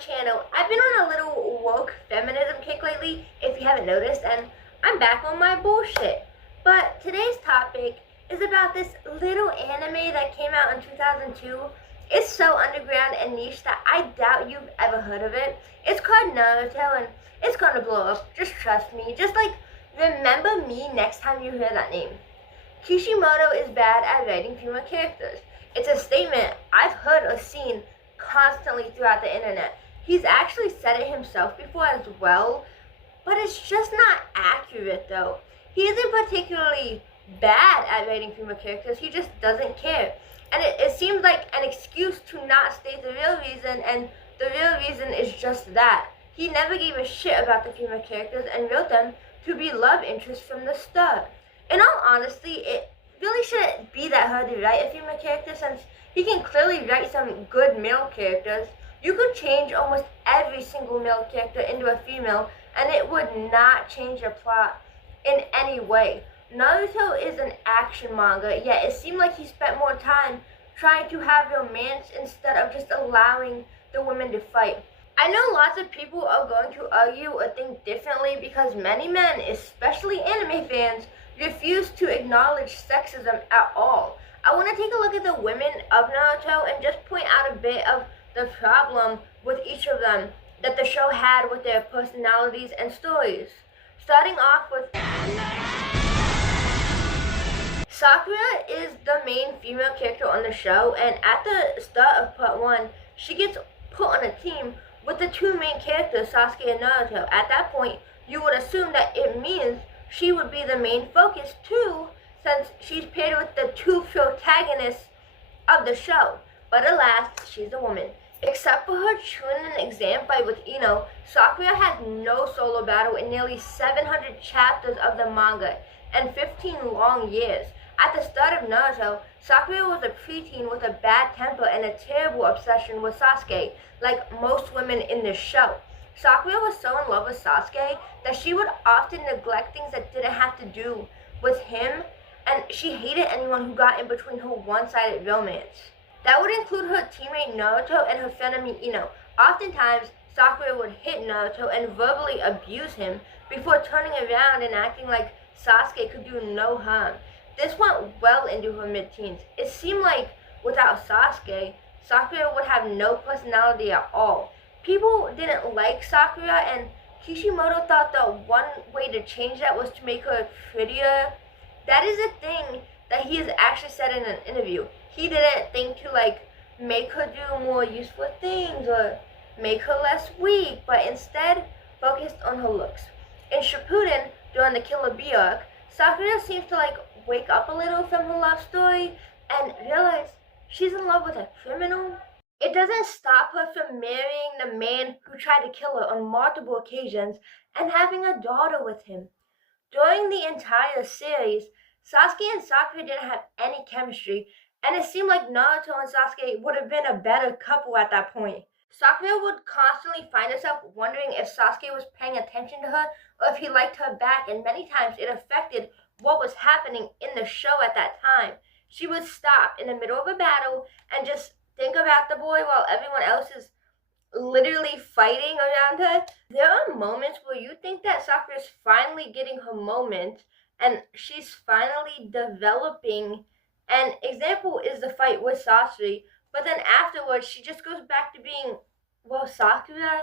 channel. I've been on a little woke feminism kick lately, if you haven't noticed, and I'm back on my bullshit. But today's topic is about this little anime that came out in 2002. It's so underground and niche that I doubt you've ever heard of it. It's called Naruto, and it's gonna blow up. Just trust me. Just like, remember me next time you hear that name. Kishimoto is bad at writing female characters. It's a statement I've heard or seen constantly throughout the internet. He's actually said it himself before as well, but it's just not accurate though. He isn't particularly bad at writing female characters, he just doesn't care. And it seems like an excuse to not state the real reason, and the real reason is just that. He never gave a shit about the female characters and wrote them to be love interests from the start. In all honesty, it really shouldn't be that hard to write a female character since he can clearly write some good male characters. You could change almost every single male character into a female and it would not change your plot in any way. Naruto is an action manga, yet it seemed like he spent more time trying to have romance instead of just allowing the women to fight. I know lots of people are going to argue or think differently because many men, especially anime fans, refuse to acknowledge sexism at all. I want to take a look at the women of Naruto and just point out a bit of the problem with each of them that the show had with their personalities and stories. Starting off with Sakura is the main female character on the show, and at the start of part 1, she gets put on a team with the two main characters, Sasuke and Naruto. At that point, you would assume that it means she would be the main focus too, since she's paired with the two protagonists of the show. But alas, she's a woman. Except for her Chunin exam fight with Ino, Sakura has no solo battle in nearly 700 chapters of the manga and 15 long years. At the start of Naruto, Sakura was a preteen with a bad temper and a terrible obsession with Sasuke, like most women in this show. Sakura was so in love with Sasuke that she would often neglect things that didn't have to do with him, and she hated anyone who got in between her one-sided romance. That would include her teammate Naruto and her frenemy Ino. Oftentimes, Sakura would hit Naruto and verbally abuse him before turning around and acting like Sasuke could do no harm. This went well into her mid-teens. It seemed like without Sasuke, Sakura would have no personality at all. People didn't like Sakura, and Kishimoto thought the one way to change that was to make her prettier. That is a thing that he has actually said in an interview. He didn't think to make her do more useful things or make her less weak, but instead focused on her looks. In Shippuden, during the Killer Bee arc, Sakura seems to wake up a little from her love story and realize she's in love with a criminal. It doesn't stop her from marrying the man who tried to kill her on multiple occasions and having a daughter with him. During the entire series, Sasuke and Sakura didn't have any chemistry, and it seemed like Naruto and Sasuke would have been a better couple at that point. Sakura would constantly find herself wondering if Sasuke was paying attention to her or if he liked her back, and many times it affected what was happening in the show at that time. She would stop in the middle of a battle and just think about the boy while everyone else is literally fighting around her. There are moments where you think that Sakura's finally getting her moment and she's finally developing. An example is the fight with Sasori, but then afterwards she just goes back to being, well, Sakura.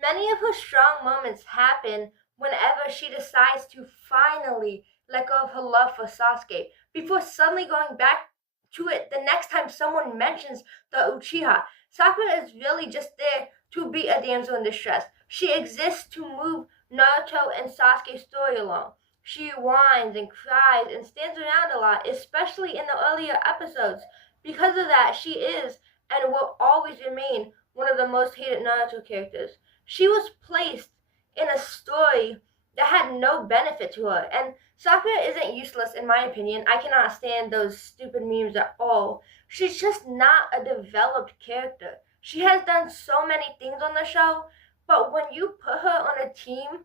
Many of her strong moments happen whenever she decides to finally let go of her love for Sasuke, before suddenly going back to it the next time someone mentions the Uchiha. Sakura is really just there to be a damsel in distress. She exists to move Naruto and Sasuke's story along. She whines and cries and stands around a lot, especially in the earlier episodes. Because of that, she is and will always remain one of the most hated Naruto characters. She was placed in a story that had no benefit to her, and Sakura isn't useless in my opinion. I cannot stand those stupid memes at all. She's just not a developed character. She has done so many things on the show, but when you put her on a team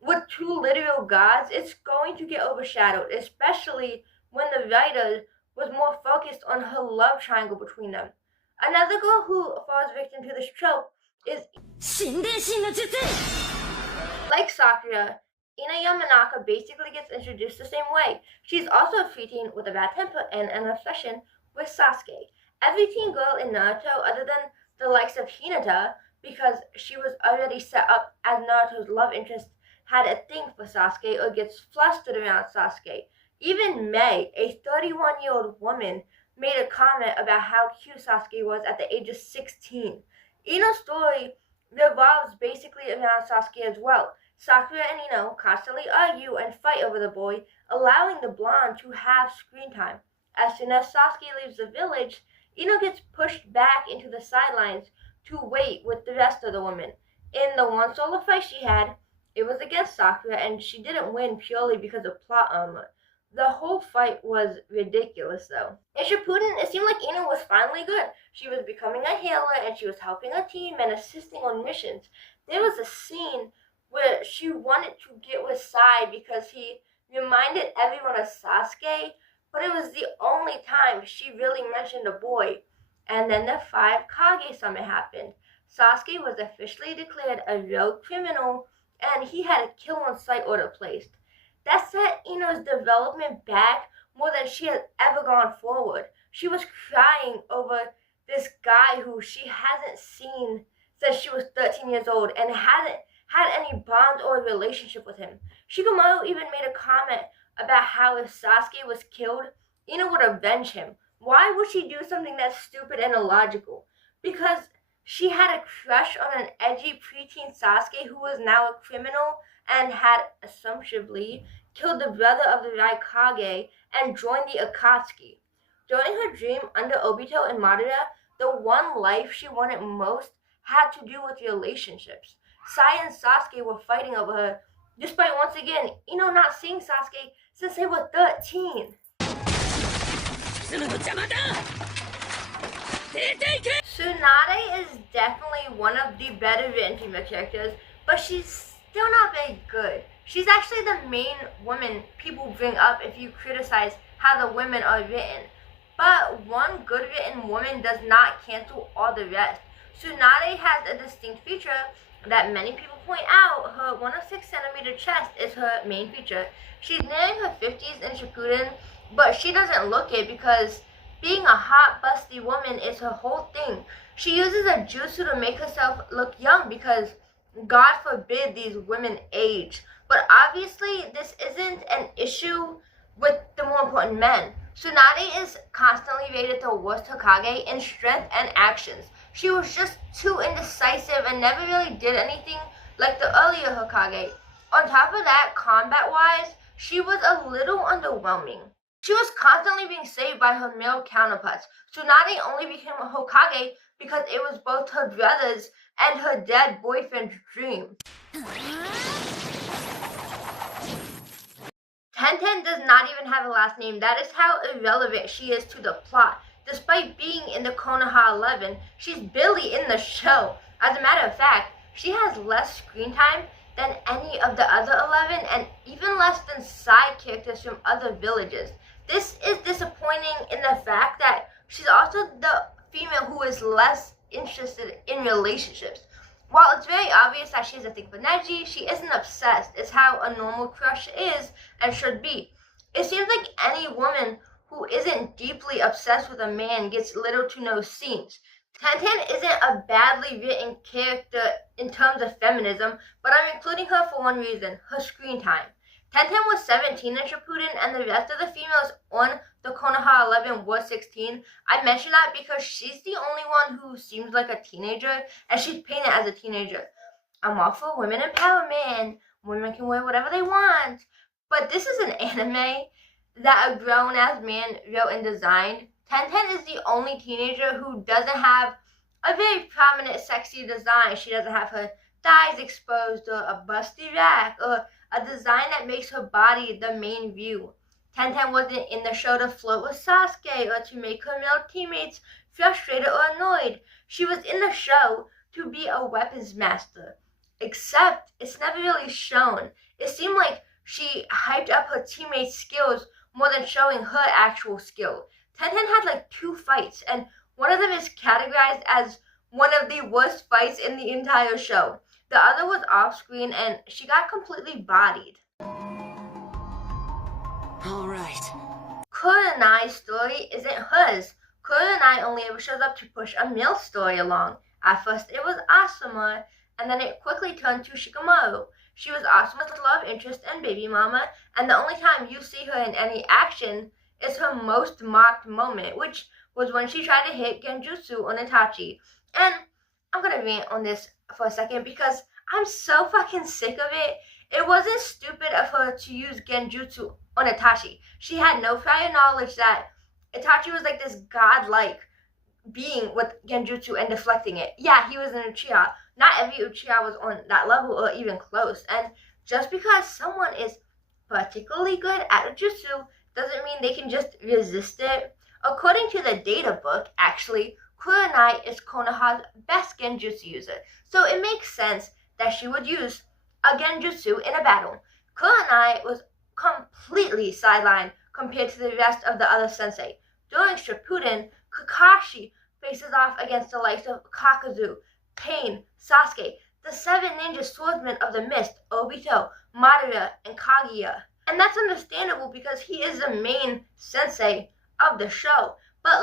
with two literal gods, it's going to get overshadowed, especially when the writer was more focused on her love triangle between them. Another girl who falls victim to this trope is like Sakura. Ina Yamanaka basically gets introduced the same way. She's also a preteen with a bad temper and an obsession with Sasuke. Every teen girl in Naruto, other than the likes of Hinata, because she was already set up as Naruto's love interest, had a thing for Sasuke or gets flustered around Sasuke. Even Mei, a 31-year-old woman, made a comment about how cute Sasuke was at the age of 16. Ino's story revolves basically around Sasuke as well. Sakura and Ino constantly argue and fight over the boy, allowing the blonde to have screen time. As soon as Sasuke leaves the village, Ino gets pushed back into the sidelines to wait with the rest of the women. In the one solo fight she had, it was against Sakura, and she didn't win purely because of plot armor. The whole fight was ridiculous, though. In Shippuden, it seemed like Ino was finally good. She was becoming a healer, and she was helping her team and assisting on missions. There was a scene where she wanted to get with Sai because he reminded everyone of Sasuke, but it was the only time she really mentioned a boy. And then the 5 Kage summit happened. Sasuke was officially declared a rogue criminal, and he had a kill on sight order placed. That set Ino's development back more than she had ever gone forward. She was crying over this guy who she hasn't seen since she was 13 years old and hadn't had any bond or relationship with him. Shikamaru even made a comment about how if Sasuke was killed, Ino would avenge him. Why would she do something that's stupid and illogical? Because she had a crush on an edgy preteen Sasuke who was now a criminal and had assumptively killed the brother of the Raikage and joined the Akatsuki. During her dream under Obito and Madara, the one life she wanted most had to do with relationships. Sai and Sasuke were fighting over her, despite once again Ino not seeing Sasuke since they were 13. Tsunade is definitely one of the better written female characters, but she's still not very good. She's actually the main woman people bring up if you criticize how the women are written. But one good written woman does not cancel all the rest. Tsunade has a distinct feature that many people point out. Her 106cm chest is her main feature. She's nearing her 50s in Shippuden, but she doesn't look it because being a hot, busty woman is her whole thing. She uses a jutsu to make herself look young because, God forbid, these women age. But obviously, this isn't an issue with the more important men. Tsunade is constantly rated the worst Hokage in strength and actions. She was just too indecisive and never really did anything like the earlier Hokage. On top of that, combat-wise, she was a little underwhelming. She was constantly being saved by her male counterparts. Tsunade only became a Hokage because it was both her brother's and her dead boyfriend's dream. Tenten does not even have a last name. That is how irrelevant she is to the plot. Despite being in the Konoha 11, she's barely in the show. As a matter of fact, she has less screen time than any of the other 11 and even less than side characters from other villages. This is disappointing in the fact that she's also the female who is less interested in relationships. While it's very obvious that she has a thing for Neji, she isn't obsessed. It's how a normal crush is and should be. It seems like any woman who isn't deeply obsessed with a man gets little to no scenes. Tenten isn't a badly written character in terms of feminism, but I'm including her for one reason, her screen time. Tenten was 17 in Shippuden, and the rest of the females on the Konoha 11 were 16. I mention that because she's the only one who seems like a teenager, and she's painted as a teenager. I'm all for women empowerment. Women can wear whatever they want. But this is an anime that a grown-ass man wrote and designed. Tenten is the only teenager who doesn't have a very prominent sexy design. She doesn't have her thighs exposed or a busty rack or a design that makes her body the main view. Tenten wasn't in the show to flirt with Sasuke or to make her male teammates frustrated or annoyed. She was in the show to be a weapons master. Except it's never really shown. It seemed like she hyped up her teammates' skills more than showing her actual skill. Tenten had like 2 fights, and one of them is categorized as one of the worst fights in the entire show. The other was off screen and she got completely bodied. Alright. Kurenai's story isn't hers. Kurenai only ever shows up to push a male story along. At first it was Asuma, and then it quickly turned to Shikamaru. She was Asuma's love interest and baby mama, and the only time you see her in any action is her most mocked moment, which was when she tried to hit Genjutsu on Itachi. And I'm gonna rant on this for a second because I'm so fucking sick of it. It wasn't stupid of her to use Genjutsu on Itachi. She had no prior knowledge that Itachi was like this godlike being with Genjutsu and deflecting it. Yeah, he was an Uchiha. Not every Uchiha was on that level or even close. And just because someone is particularly good at Jutsu doesn't mean they can just resist it. According to the data book, actually, Kurenai is Konoha's best Genjutsu user. So it makes sense that she would use a Genjutsu in a battle. Kurenai was completely sidelined compared to the rest of the other sensei. During Shippuden, Kakashi faces off against the likes of Kakuzu, Pain, Sasuke, the 7 ninja swordsmen of the mist, Obito, Madara, and Kaguya. And that's understandable because he is the main sensei of the show. But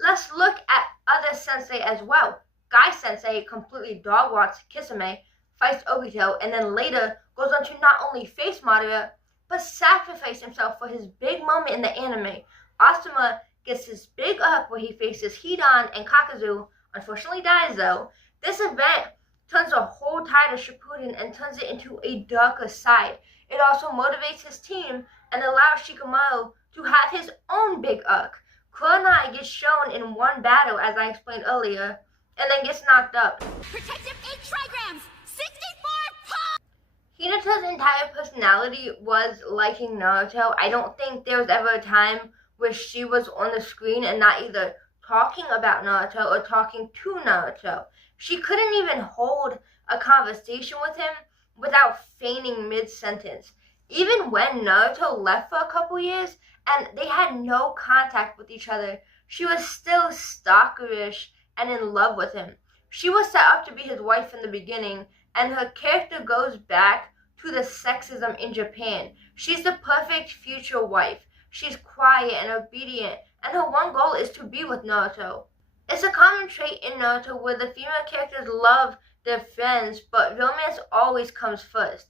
let's look at other sensei as well. Guy Sensei completely dogwalks Kisame, fights Obito, and then later goes on to not only face Madara, but sacrifice himself for his big moment in the anime. Asuma gets his big arc where he faces Hidan and Kakuzu, unfortunately dies though. This event turns the whole tide of Shippuden and turns it into a darker side. It also motivates his team and allows Shikamaru to have his own big arc. Kurenai gets shown in one battle, as I explained earlier, and then gets knocked up. Protective 8 trigrams! 64 Hinata's entire personality was liking Naruto. I don't think there was ever a time where she was on the screen and not either talking about Naruto or talking to Naruto. She couldn't even hold a conversation with him without feigning mid-sentence. Even when Naruto left for a couple years and they had no contact with each other, she was still stalkerish and in love with him. She was set up to be his wife in the beginning, and her character goes back to the sexism in Japan. She's the perfect future wife. She's quiet and obedient, and her one goal is to be with Naruto. It's a common trait in Naruto where the female characters love their friends, but romance always comes first.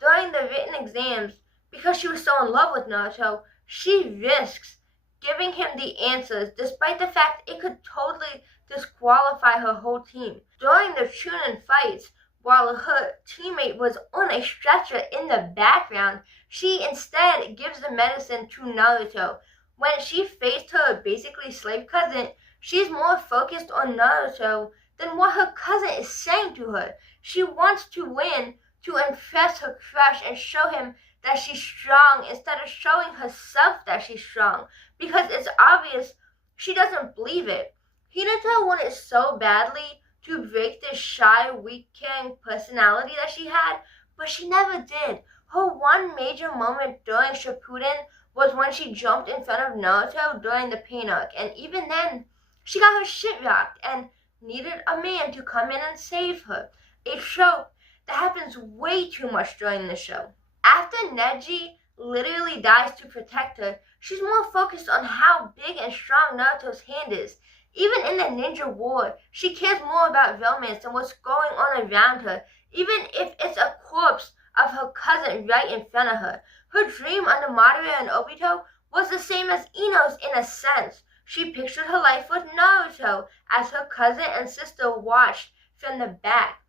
During the written exams, because she was so in love with Naruto, she risks giving him the answers despite the fact it could totally disqualify her whole team. During the Chunin fights, while her teammate was on a stretcher in the background, she instead gives the medicine to Naruto. When she faced her basically slave cousin, she's more focused on Naruto than what her cousin is saying to her. She wants to win to impress her crush and show him that she's strong instead of showing herself that she's strong, because it's obvious she doesn't believe it. Hinata wanted so badly to break this shy, weak-caring personality that she had, but she never did. Her one major moment during Shippuden was when she jumped in front of Naruto during the pain arc, and even then, she got her shit rocked and needed a man to come in and save her. A trope that happens way too much during the show. After Neji literally dies to protect her, she's more focused on how big and strong Naruto's hand is. Even in the ninja war, she cares more about romance and what's going on around her, even if it's a corpse of her cousin right in front of her. Her dream under Madara and Obito was the same as Ino's in a sense. She pictured her life with Naruto as her cousin and sister watched from the back.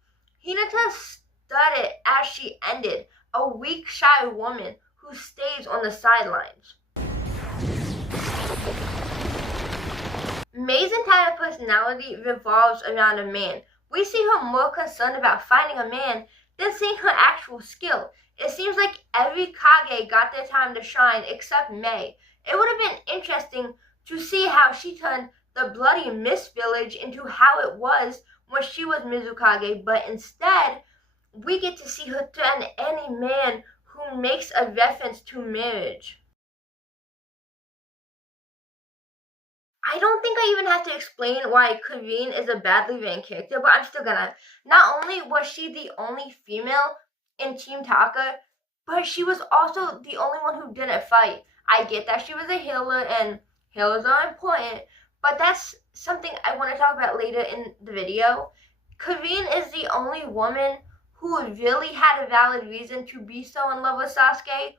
Hinata started as she ended, a weak, shy woman who stays on the sidelines. Mei's entire personality revolves around a man. We see her more concerned about finding a man than seeing her actual skill. It seems like every Kage got their time to shine except Mei. It would have been interesting to see how she turned the bloody Mist Village into how it was when she was Mizukage, but instead, we get to see her threaten any man who makes a reference to marriage. I don't think I even have to explain why Kareen is a badly written character, but I'm still gonna. Not only was she the only female in Team Taka, but she was also the only one who didn't fight. I get that she was a healer and healers are important, but that's something I want to talk about later in the video. Kareen is the only woman who really had a valid reason to be so in love with Sasuke,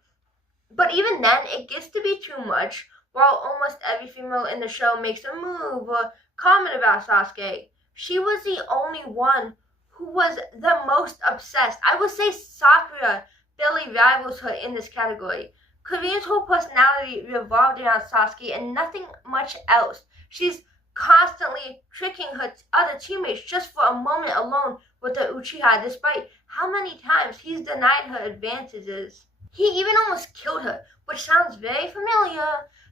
but even then, it gets to be too much. While almost every female in the show makes a move or comment about Sasuke, she was the only one who was the most obsessed. I would say Sakura barely rivals her in this category. Kareen's whole personality revolved around Sasuke and nothing much else. She's constantly tricking her other teammates just for a moment alone with the Uchiha, despite how many times he's denied her advantages. He even almost killed her, which sounds very familiar.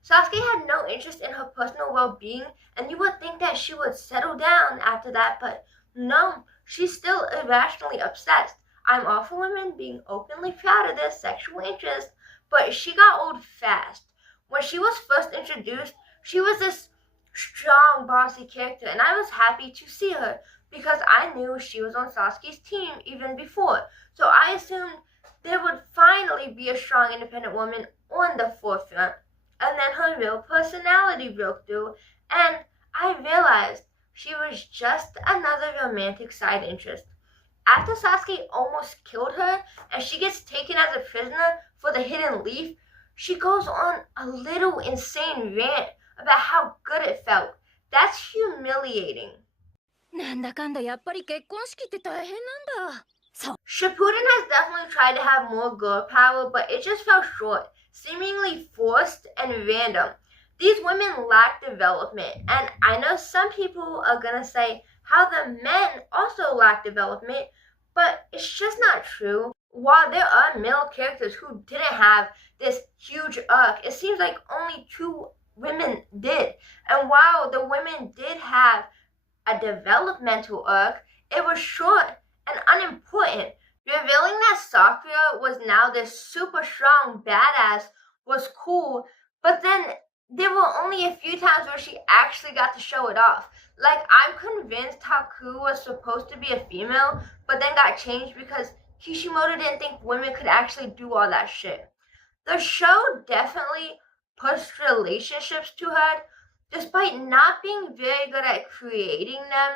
Sasuke had no interest in her personal well-being, and you would think that she would settle down after that, but no, she's still irrationally obsessed. I'm all for women being openly proud of their sexual interest, but she got old fast. When she was first introduced, she was this strong, bossy character, and I was happy to see her because I knew she was on Sasuke's team even before, so I assumed there would finally be a strong, independent woman on the forefront. And then her real personality broke through, and I realized she was just another romantic side interest. After Sasuke almost killed her, and she gets taken as a prisoner for the hidden leaf, she goes on a little insane rant about how good it felt. That's humiliating. なんだかんだやっぱり結婚式って大変なんだ。Shippuden has definitely tried to have more girl power, but it just fell short, seemingly forced and random. These women lack development, and I know some people are gonna say how the men also lack development, but it's just not true. While there are male characters who didn't have this huge arc, it seems like only 2 women did. And while the women did have a developmental arc, it was short and unimportant. Revealing that Sakura was now this super strong badass was cool, but then there were only a few times where she actually got to show it off. Like, I'm convinced Haku was supposed to be a female, but then got changed because Kishimoto didn't think women could actually do all that shit. The show definitely pushed relationships to her, despite not being very good at creating them.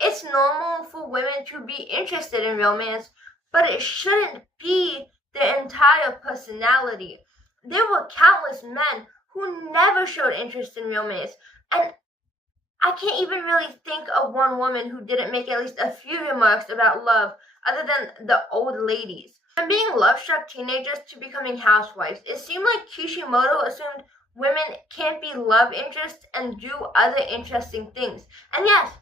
It's normal for women to be interested in romance, but it shouldn't be their entire personality. There were countless men who never showed interest in romance, and I can't even really think of one woman who didn't make at least a few remarks about love other than the old ladies. From being love-struck teenagers to becoming housewives, it seemed like Kishimoto assumed women can't be love interests and do other interesting things. And yes,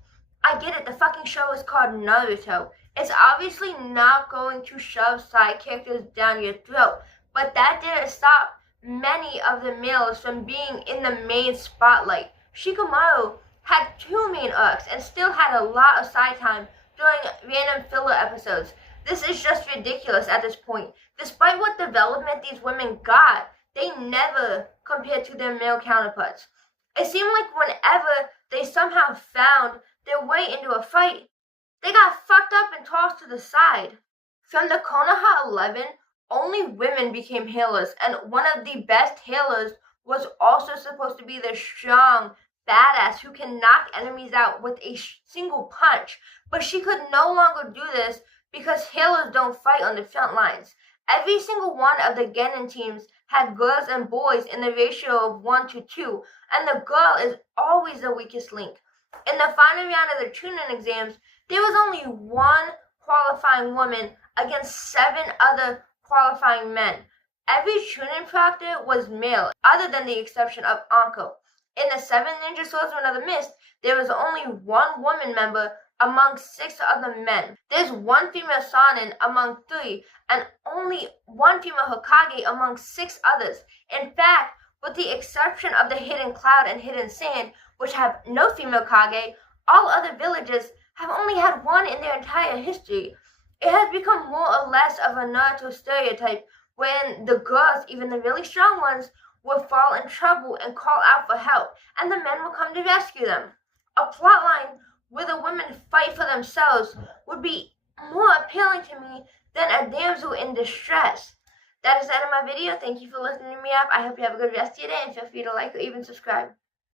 I get it, the fucking show is called Naruto. It's obviously not going to shove side characters down your throat, but that didn't stop many of the males from being in the main spotlight. Shikamaru had 2 main arcs and still had a lot of side time during random filler episodes. This is just ridiculous at this point. Despite what development these women got, they never compared to their male counterparts. It seemed like whenever they somehow found their way into a fight, they got fucked up and tossed to the side. From the Konoha 11, only women became healers, and one of the best healers was also supposed to be the strong badass who can knock enemies out with a single punch, but she could no longer do this because healers don't fight on the front lines. Every single one of the Genin teams had girls and boys in the ratio of 1 to 2, and the girl is always the weakest link. In the final round of the Chunin exams, there was only 1 qualifying woman against 7 other qualifying men. Every Chunin proctor was male, other than the exception of Anko. In the 7 Ninja Swordsmen of the Mist, there was only 1 woman member among 6 other men. There's 1 female Sanin among 3, and only 1 female Hokage among 6 others. In fact, with the exception of the Hidden Cloud and Hidden Sand, which have no female Kage, all other villages have only had 1 in their entire history. It has become more or less of a Naruto stereotype when the girls, even the really strong ones, would fall in trouble and call out for help, and the men would come to rescue them. A plotline where the women fight for themselves would be more appealing to me than a damsel in distress. That is the end of my video. Thank you for listening to me up. I hope you have a good rest of your day, and feel free to like or even subscribe.